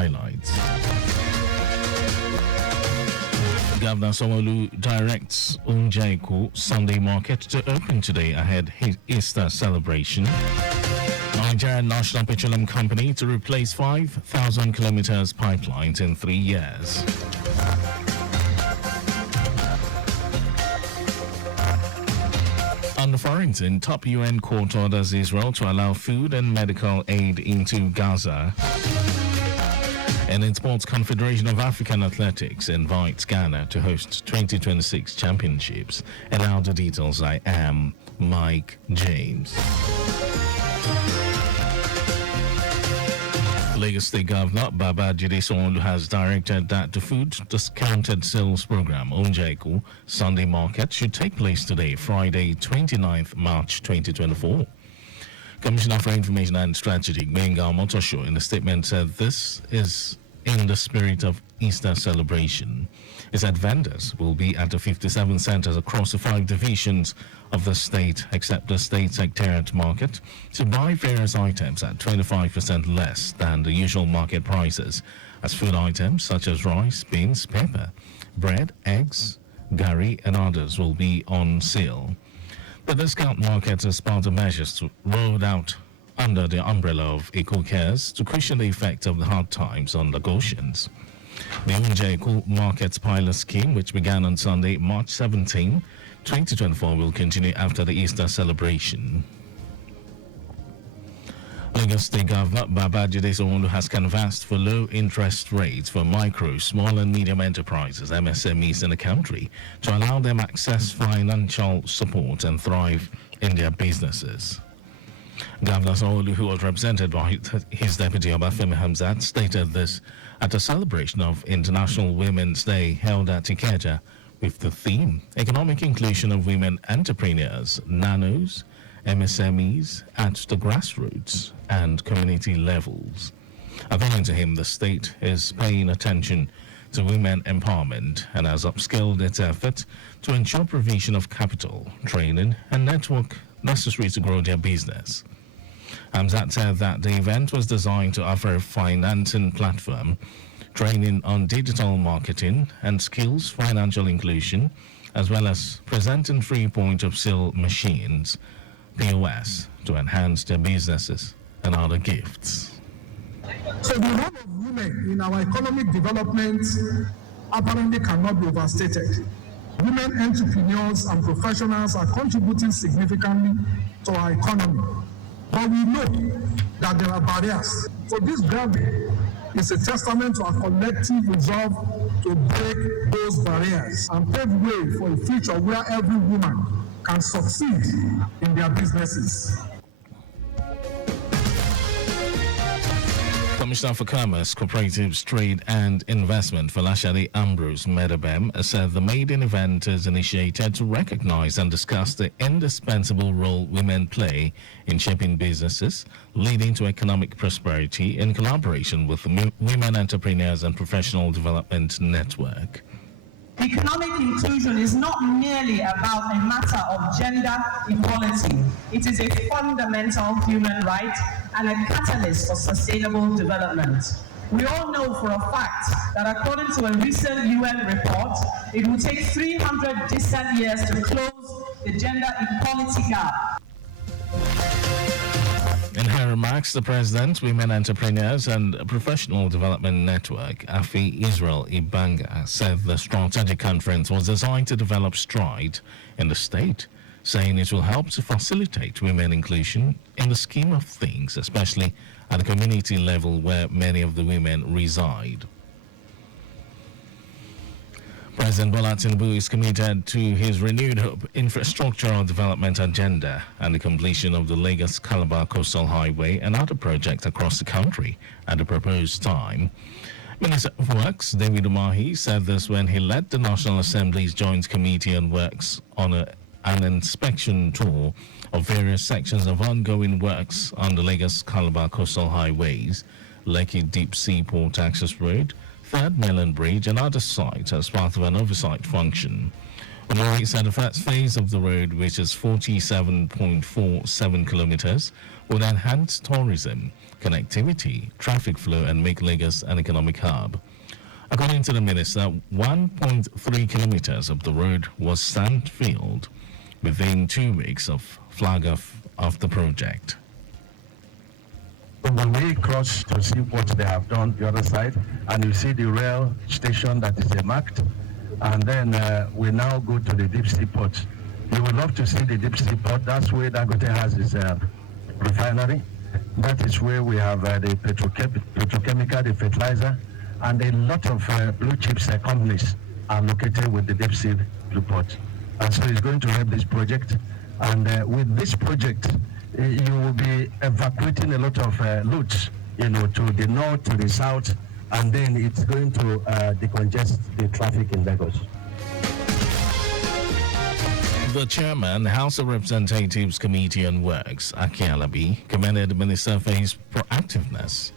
highlights. Governor Sanwo-Olu directs Onjaiku Sunday Market to open today ahead his Easter celebration. Nigerian National Petroleum Company to replace 5,000 kilometers pipelines in 3 years. On the foreign scene, top UN court orders Israel to allow food and medical aid into Gaza. And in sports, Confederation of African Athletics invites Ghana to host 2026 championships. And now the details. I am Mike James. Lagos State Governor Babajide Sanwo-Olu has directed that the food discounted sales program Onjaiku Sunday Market should take place today, Friday, 29th March 2024. Commissioner for Information and Strategy, Gbenga Omotosho, in a statement said this is in the spirit of Easter celebration. He said vendors will be at the 57 centers across the 5 divisions of the state, except the state secretariat market, to buy various items at 25% less than the usual market prices, as food items such as rice, beans, pepper, bread, eggs, gari, and others will be on sale. The discount market is part of measures rolled out under the umbrella of Eco Cares to cushion the effect of the hard times on Lagosians. The Onjaiku Markets Pilot Scheme, which began on Sunday, March 17, 2024, will continue after the Easter celebration. Lagos State Governor Babajide Sanwo-Olu has canvassed for low interest rates for micro, small and medium enterprises, MSMEs in the country, to allow them access financial support and thrive in their businesses. Governor Sanwo-Olu, who was represented by his deputy Obafemi Hamzat, stated this at a celebration of International Women's Day held at Ikeja with the theme Economic Inclusion of Women Entrepreneurs, Nanos, MSMEs at the grassroots and community levels. According to him, the state is paying attention to women empowerment and has upscaled its effort to ensure provision of capital, training, and network necessary to grow their business. Hamzat said that the event was designed to offer a financing platform, training on digital marketing and skills financial inclusion, as well as presenting free point-of-sale machines, POS, to enhance their businesses and other gifts. So the role of women in our economic development apparently cannot be overstated. Women entrepreneurs and professionals are contributing significantly to our economy. But we know that there are barriers. So this gathering is a testament to our collective resolve to break those barriers and pave way for a future where every woman can succeed in their businesses. Commissioner for Commerce, Cooperatives, Trade and Investment, Folashade Ambrose Medabem, said the maiden event is initiated to recognize and discuss the indispensable role women play in shaping businesses, leading to economic prosperity in collaboration with the Women Entrepreneurs and Professional Development Network. Economic inclusion is not merely about a matter of gender equality. It is a fundamental human right and a catalyst for sustainable development. We all know for a fact that according to a recent UN report, it will take 300 decent years to close the gender equality gap. In her remarks, the President, Women Entrepreneurs and Professional Development Network, Afi Israel Ibanga, said the strategic conference was designed to develop stride in the state, saying it will help to facilitate women inclusion in the scheme of things, especially at the community level where many of the women reside. President Bola Tinubu is committed to his renewed infrastructural development agenda and the completion of the Lagos-Calabar Coastal Highway and other projects across the country at the proposed time. Minister of Works David Umahi said this when he led the National Assembly's Joint Committee on Works on an inspection tour of various sections of ongoing works on the Lagos-Calabar Coastal Highways, Lekki Deep Sea Port Access Road, Third Mainland Bridge and other sites as part of an oversight function. Omari said the first phase of the road, which is 47.47 kilometers, would enhance tourism, connectivity, traffic flow, and make Lagos an economic hub. According to the minister, 1.3 kilometers of the road was sand-filled within 2 weeks of flag off of the project. When we cross to see what they have done the other side, and you see the rail station that is marked, and then we now go to the deep sea port. You would love to see the deep sea port. That's where Dangote has his refinery. That is where we have the petrochemical, the fertilizer, and a lot of blue chips companies are located with the deep sea port. And so it's going to help this project. And with this project, you will be evacuating a lot of loads, to the north, to the south, and then it's going to decongest the traffic in Lagos. The chairman, House of Representatives Committee on Works, Aki Alabi, commended the minister for his proactiveness,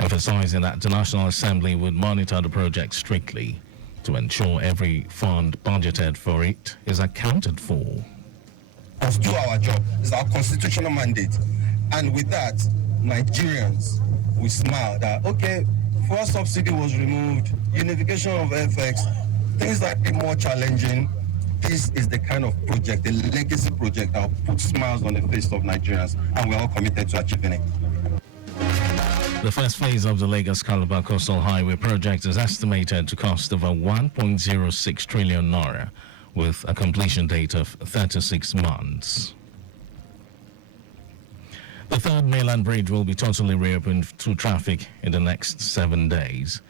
emphasizing that the National Assembly would monitor the project strictly to ensure every fund budgeted for it is accounted for. Let's do our job. It's our constitutional mandate. And with that, Nigerians will smile that, okay, fuel subsidy was removed, unification of FX, things that be more challenging. This is the kind of project, the legacy project that will put smiles on the face of Nigerians, and we're all committed to achieving it. The first phase of the Lagos-Calabar Coastal Highway project is estimated to cost over 1.06 trillion naira, with a completion date of 36 months. The third mainland bridge will be totally reopened to traffic in the next 7 days.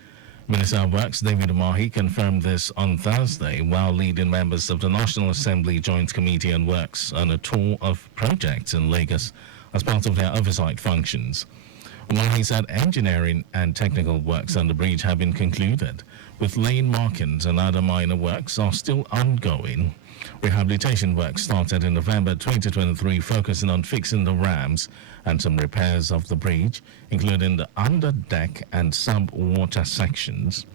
Minister of Works David Umahi confirmed this on Thursday while leading members of the National Assembly Joint Committee on Works on a tour of projects in Lagos as part of their oversight functions. Umahi said engineering and technical works on the bridge have been concluded, with lane markings and other minor works are still ongoing. Rehabilitation work started in November 2023, focusing on fixing the rams and some repairs of the bridge, including the underdeck and sub-water sections.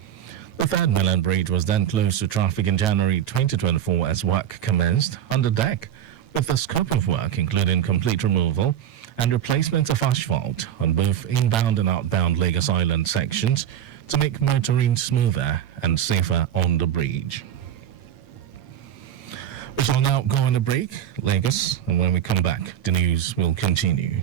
The third mainland bridge was then closed to traffic in January 2024 as work commenced on the deck, with the scope of work including complete removal and replacement of asphalt on both inbound and outbound Lagos Island sections to make motoring smoother and safer on the bridge. We shall now go on a break, Lagos, and when we come back, the news will continue.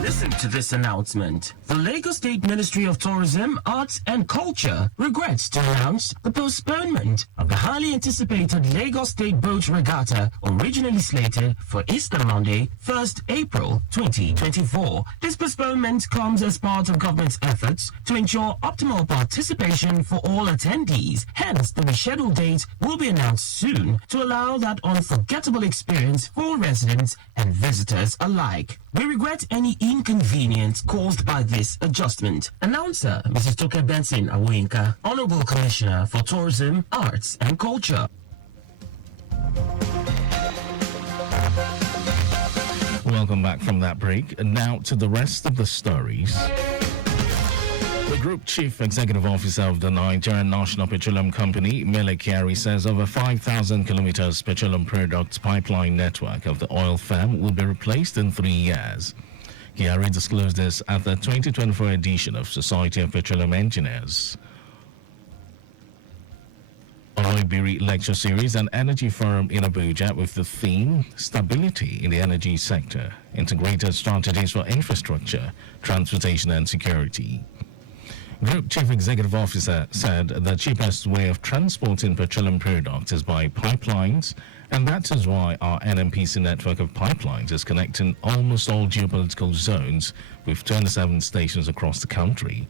Listen to this announcement. The Lagos State Ministry of Tourism, Arts and Culture regrets to announce the postponement of the highly anticipated Lagos State Boat Regatta, originally slated for Easter Monday, 1st April 2024. This postponement comes as part of government's efforts to ensure optimal participation for all attendees. Hence, the rescheduled date will be announced soon to allow that unforgettable experience for residents and visitors alike. We regret any inconvenience caused by this adjustment. Announcer, Mrs. Toke Benson Awinka, Honorable Commissioner for Tourism, Arts and Culture. Welcome back from that break. And now to the rest of the stories. The Group Chief Executive Officer of the Nigerian National Petroleum Company, Mele Kyari, says over 5,000 kilometers petroleum products pipeline network of the oil firm will be replaced in 3 years. Kyari disclosed this at the 2024 edition of Society of Petroleum Engineers Oibiri Lecture Series and Energy Forum in Abuja with the theme Stability in the Energy Sector, Integrated Strategies for Infrastructure, Transportation and Security. Group Chief Executive Officer said the cheapest way of transporting petroleum products is by pipelines, and that is why our NNPC network of pipelines is connecting almost all geopolitical zones with 27 stations across the country.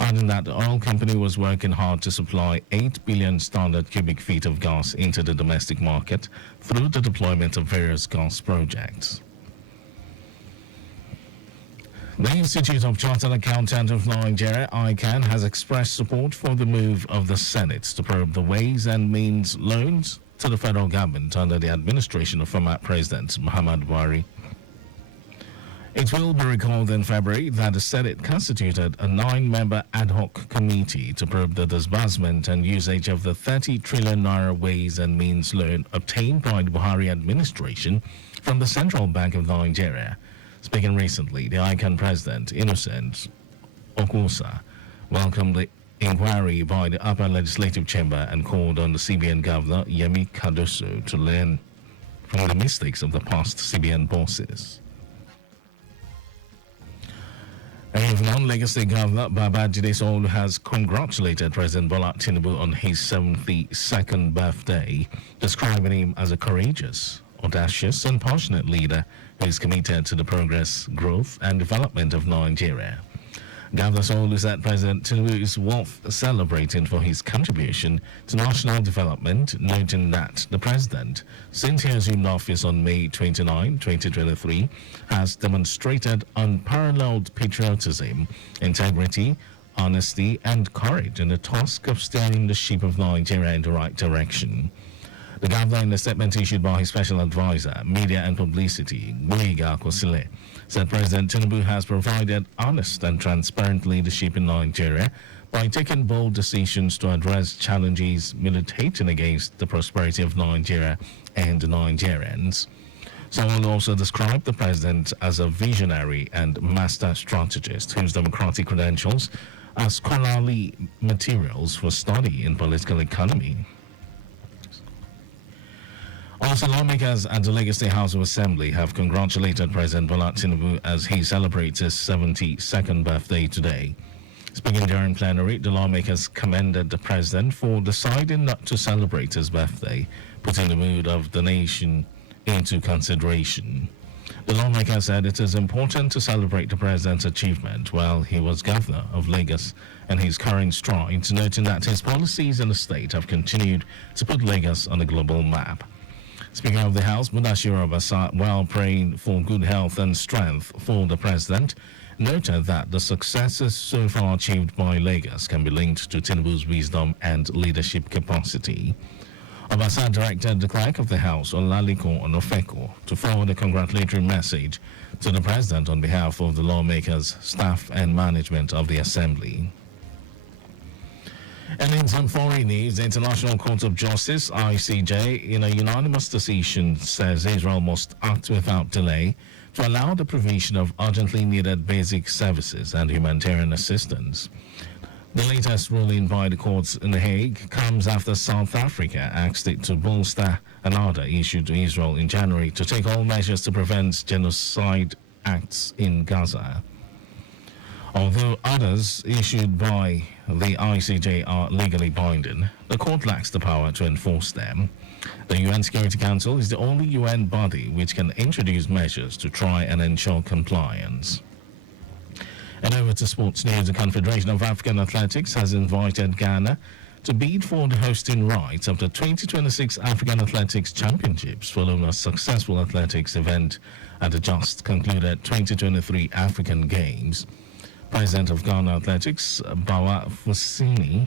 Adding that the oil company was working hard to supply 8 billion standard cubic feet of gas into the domestic market through the deployment of various gas projects. The Institute of Chartered Accountants of Nigeria, ICANN, has expressed support for the move of the Senate to probe the Ways and Means loans to the federal government under the administration of former President Muhammadu Buhari. It will be recalled in February that the Senate constituted a 9-member ad hoc committee to probe the disbursement and usage of the 30 trillion naira Ways and Means loan obtained by the Buhari administration from the Central Bank of Nigeria. Speaking recently, the ICANN president, Innocent Okusa, welcomed the inquiry by the upper legislative chamber and called on the CBN governor, Yemi Cardoso, to learn from the mistakes of the past CBN bosses. And non-Lagos State Governor Babajide Sanwo-Olu has congratulated President Bola Tinubu on his 72nd birthday, describing him as a courageous, audacious and passionate leader who is committed to the progress, growth and development of Nigeria. Governor Sanwo-Olu said President Tinubu is worth celebrating for his contribution to national development, noting that the president, since he assumed office on May 29, 2023, has demonstrated unparalleled patriotism, integrity, honesty and courage in the task of steering the ship of Nigeria in the right direction. The governor, in a statement issued by his special advisor, Media and Publicity, Gboyega Akosile, said President Tinubu has provided honest and transparent leadership in Nigeria by taking bold decisions to address challenges militating against the prosperity of Nigeria and Nigerians. Sanwo-Olu also described the president as a visionary and master strategist whose democratic credentials are scholarly materials for study in political economy. Also, lawmakers at the Lagos State House of Assembly have congratulated President Bola Tinubu as he celebrates his 72nd birthday today. Speaking during plenary, the lawmakers commended the president for deciding not to celebrate his birthday, putting the mood of the nation into consideration. The lawmaker said it is important to celebrate the president's achievement while he was governor of Lagos and his current strides, noting that his policies in the state have continued to put Lagos on the global map. Speaker of the House, Mudashiru Obasa, while praying for good health and strength for the president, noted that the successes so far achieved by Lagos can be linked to Tinubu's wisdom and leadership capacity. Obasa directed the clerk of the House, Olaliko Onofeko, to forward a congratulatory message to the president on behalf of the lawmakers, staff and management of the Assembly. And in some foreign news, the International Court of Justice, ICJ, in a unanimous decision, says Israel must act without delay to allow the provision of urgently needed basic services and humanitarian assistance. The latest ruling by the courts in The Hague comes after South Africa asked it to bolster an order issued to Israel in January to take all measures to prevent genocide acts in Gaza. Although orders issued by the ICJ are legally binding, the court lacks the power to enforce them. The UN Security Council is the only UN body which can introduce measures to try and ensure compliance. And over to sports news, the Confederation of African Athletics has invited Ghana to bid for the hosting rights of the 2026 African Athletics Championships following a successful athletics event at the just concluded 2023 African Games. President of Ghana Athletics, Bawa Fusini,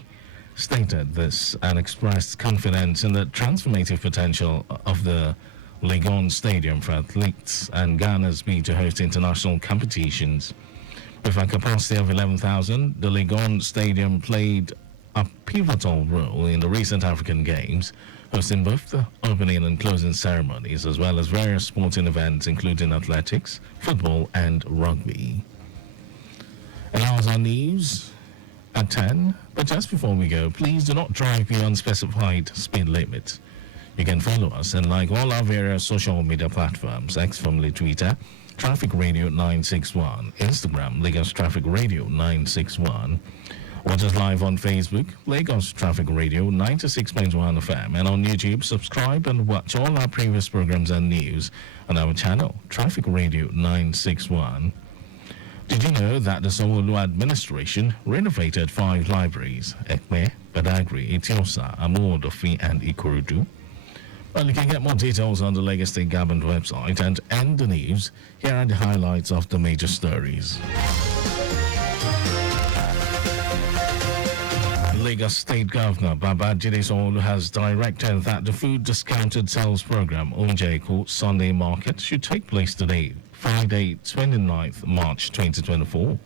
stated this and expressed confidence in the transformative potential of the Legon Stadium for athletes and Ghana's bid to host international competitions. With a capacity of 11,000, the Legon Stadium played a pivotal role in the recent African Games, hosting both the opening and closing ceremonies as well as various sporting events including athletics, football and rugby. And that was our news at 10. But just before we go, please do not drive beyond specified speed limits. You can follow us and like all our various social media platforms, X formerly Twitter, Traffic Radio 961, Instagram, Lagos Traffic Radio 961. Watch us live on Facebook, Lagos Traffic Radio 96.1 FM, and on YouTube, subscribe and watch all our previous programs and news on our channel, Traffic Radio 961. Did you know that the Sanwo-Olu administration renovated 5 libraries, Ekpe, Badagry, Etiosa, Amuodofi, and Ikorodu? Well, you can get more details on the Lagos State Government website and end the news. Here are the highlights of the major stories. Lagos State Governor Babajide Sanwo-Olu has directed that the food discounted sales program Onjeko Sunday Market should take place today Friday, 29th March 2024.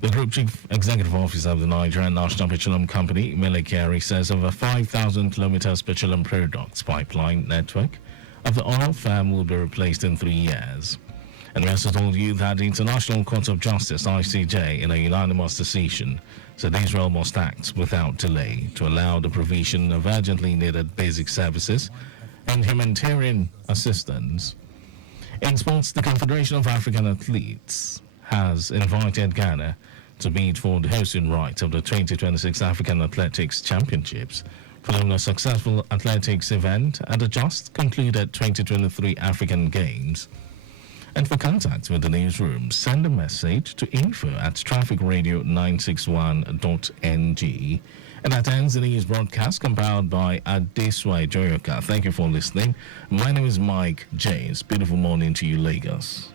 The Group Chief Executive Officer of the Nigerian National Petroleum Company, Mele Kyari, says over 5,000 kilometers petroleum products pipeline network of the oil firm will be replaced in 3 years. And we also told you that the International Court of Justice, ICJ, in a unanimous decision, said Israel must act without delay to allow the provision of urgently needed basic services and humanitarian assistance. In sports, the Confederation of African Athletes has invited Ghana to bid for the hosting right of the 2026 African Athletics Championships, following a successful athletics event at the just concluded 2023 African Games. And for contact with the newsroom, send a message to info@trafficradio961.ng. And that ends the news broadcast compiled by Adeswai Joyoka. Thank you for listening. My name is Mike James. Beautiful morning to you, Lagos.